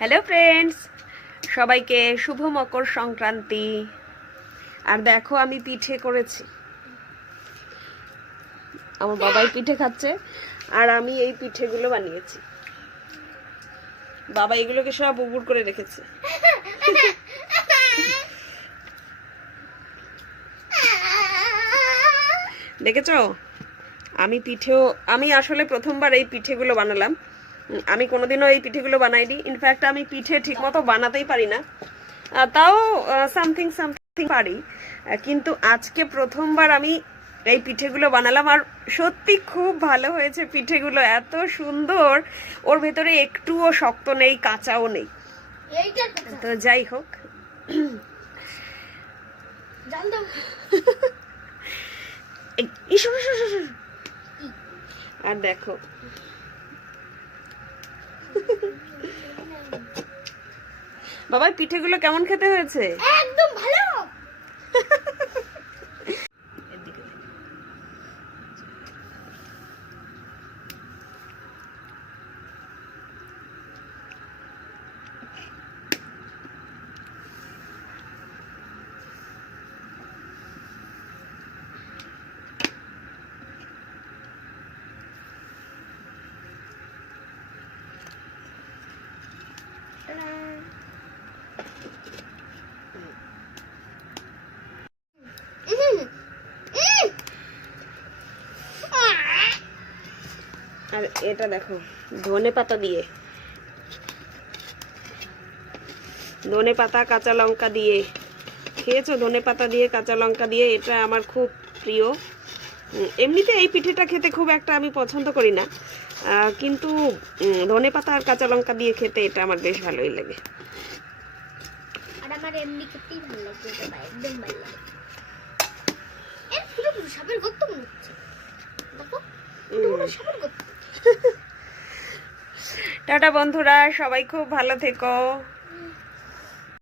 Hello friends সবাইকে শুভ মকর সংক্রান্তি। আর দেখো, আমি পিঠে করেছি। আমার বাবাই পিঠে খাচ্ছে, আর আমি এই পিঠেগুলো বানিয়েছি। বাবা এগুলোকে সব উপুর করে রেখেছে। দেখেছ? আমি পিঠেও, আমি আসলে প্রথমবার এই পিঠেগুলো বানালাম। আমি কোনোদিনও এই পিঠেগুলো বানাইনি। ইনফ্যাক্ট আমি পিঠে ঠিকমতো বানাতেই পারি না। তাও সামথিং সামথিং পারি। কিন্তু আজকে প্রথমবার আমি এই পিঠেগুলো বানালাম আর সত্যি খুব ভালো হয়েছে পিঠেগুলো এত সুন্দর। ওর ভেতরে একটুও শক্ত নেই কাঁচাও নেই। তো যাই হোক। আর দেখো বাবা পিঠেগুলো কেমন খেতে হয়েছে? আর এটা দেখো ধনে পাতা দিয়ে। ধনে পাতা কাঁচা লঙ্কা দিয়ে। খেয়েছো? ধনে পাতা দিয়ে কাঁচা লঙ্কা দিয়ে এটা আমার খুব প্রিয়। এমনিতে এই পিঠেটা খেতে খুব একটা আমি পছন্দ করি না। কিন্তু ধনে পাতা আর কাঁচা লঙ্কা দিয়ে খেতে এটা আমার বেশ ভালোই লাগে। আর আমার এমনি খেতেই ভালো লাগে একদম ভালো লাগে। এর পুরো পুরো সাপের গর্ত মনে হচ্ছে। দেখো সাপের গর্ত। টাটা বন্ধুরা সবাই খুব ভালো থেকো।